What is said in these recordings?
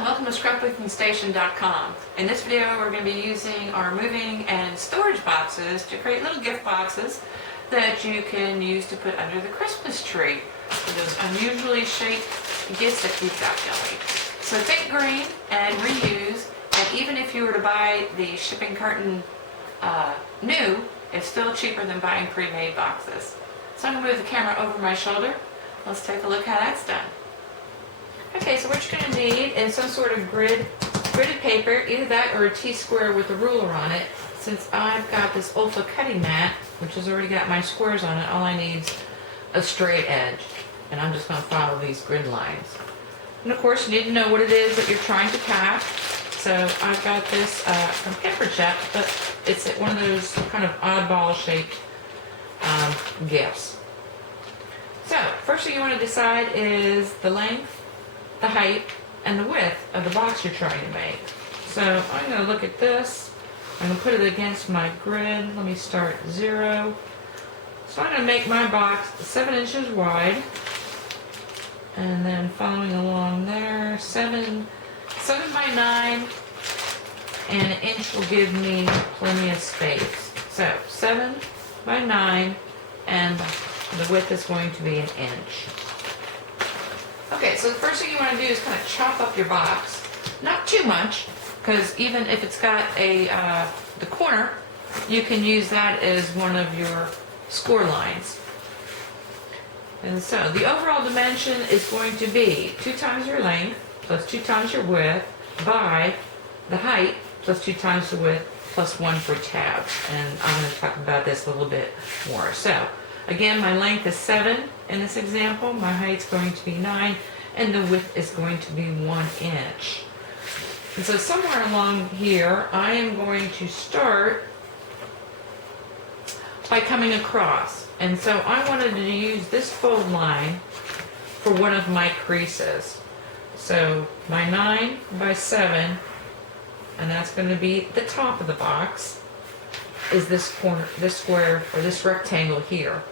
and welcome to scrapbookingstation.com. In this video we're going to be using our moving and storage boxes to create little gift boxes that you can use to put under the Christmas tree for those unusually shaped gifts that you've got going. So think green and reuse, and even if you were to buy the shipping carton new, it's still cheaper than buying pre-made boxes. So I'm going to move the camera over my shoulder. Let's take a look how that's done. Okay, so what you're going to need is some sort of gridded paper, either that or a T-square with a ruler on it. Since I've got this Olfa cutting mat, which has already got my squares on it, all I need is a straight edge. And I'm just going to follow these grid lines. And of course, you need to know what it is that you're trying to tack. So I've got this from Paper Chef, but it's one of those kind of oddball shaped gifts. So first thing you want to decide is the length, the height, and the width of the box you're trying to make. So I'm going to look at this. I'm going to put it against my grid. Let me start 0. So I'm going to make my box 7 inches wide. And then following along there, 7 by 9, and an inch will give me plenty of space. So 7 by 9, and the width is going to be an inch. Okay, so the first thing you want to do is kind of chop up your box. Not too much, because even if it's got the corner, you can use that as one of your score lines. And so the overall dimension is going to be 2 times your length plus 2 times your width by the height plus 2 times the width plus 1 for tabs. And I'm going to talk about this a little bit more. So again, my length is 7 in this example, my height's going to be 9, and the width is going to be 1 inch. And so somewhere along here, I am going to start by coming across. And so I wanted to use this fold line for one of my creases. So my 9 by 7, and that's going to be the top of the box, is this corner, this square, or this rectangle here.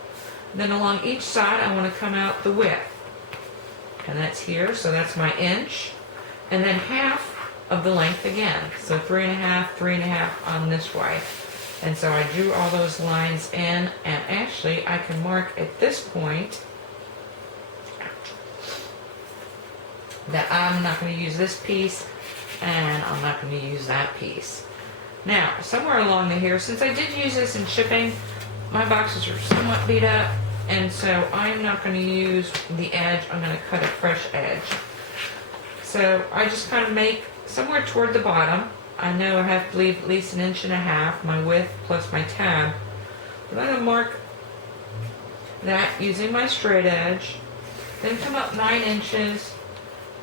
Then along each side, I want to come out the width. And that's here, so that's my inch. And then half of the length again. So 3.5, 3.5 on this way. And so I drew all those lines in, and actually I can mark at this point that I'm not going to use this piece, and I'm not going to use that piece. Now, somewhere along here, since I did use this in shipping, my boxes are somewhat beat up, and so I'm not going to use the edge. I'm going to cut a fresh edge. So I just kind of make somewhere toward the bottom. I know I have to leave at least 1.5 inches, my width plus my tab. But I'm going to mark that using my straight edge, then come up 9 inches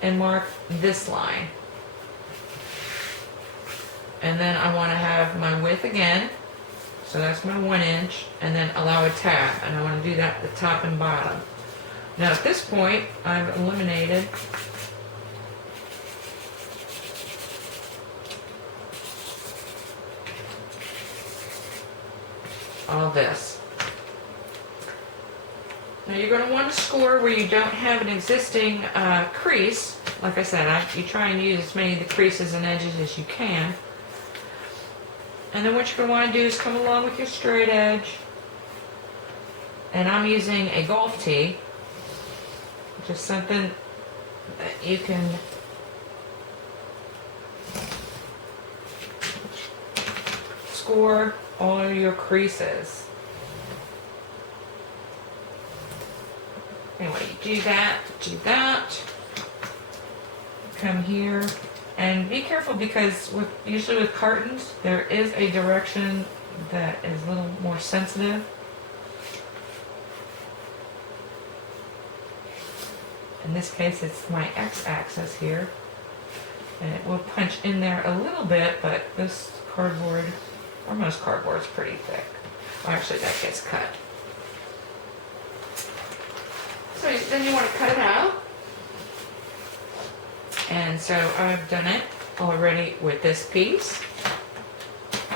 and mark this line. And then I want to have my width again. So that's my 1 inch, and then allow a tab, and I want to do that at the top and bottom. Now at this point, I've eliminated all this. Now you're going to want to score where you don't have an existing crease. Like I said, you try and use as many of the creases and edges as you can. And then what you're going to want to do is come along with your straight edge. And I'm using a golf tee, which is something that you can score all of your creases. Anyway, you do that, come here. And be careful, because usually with cartons, there is a direction that is a little more sensitive. In this case, it's my x-axis here. And it will punch in there a little bit, but this cardboard, or most cardboard, is pretty thick. Well, actually, that gets cut. So then you want to cut it out. And so I've done it already with this piece,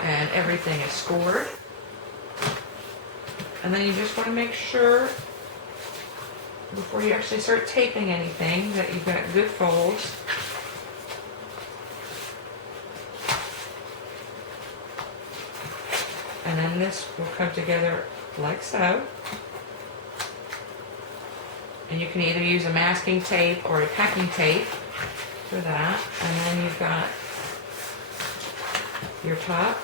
and everything is scored. And then you just want to make sure before you actually start taping anything, that you've got good folds. and this will come together like so. And you can either use a masking tape or a packing tape for that. And then you've got your top.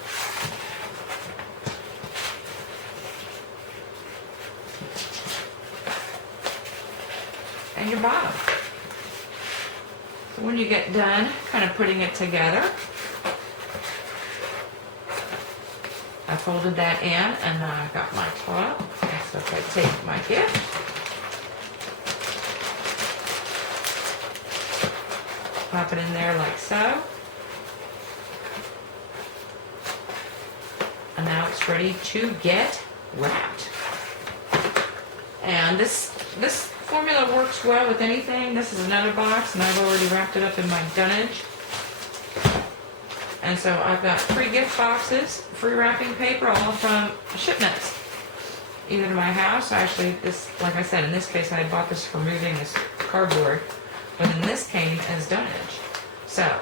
And your bottom. So when you get done kind of putting it together, I folded that in, and then I got my top. So if I take my gift, pop it in there like so. And now it's ready to get wrapped. And this formula works well with anything. This is another box, and I've already wrapped it up in my dunnage. And so I've got 3 gift boxes, free wrapping paper, all from shipments, either to my house. Actually, this, like I said, in this case, I had bought this for moving this cardboard, but in this came as dunnage. So,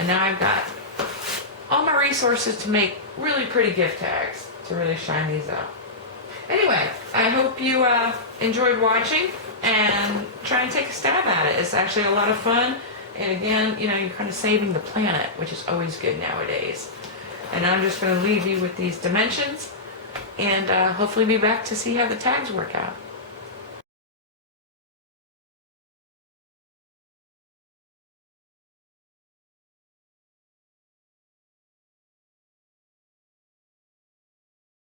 and now I've got all my resources to make really pretty gift tags to really shine these up. Anyway, I hope you enjoyed watching, and try and take a stab at it. It's actually a lot of fun. And again, you know, you're kind of saving the planet, which is always good nowadays. And I'm just going to leave you with these dimensions, and hopefully be back to see how the tags work out.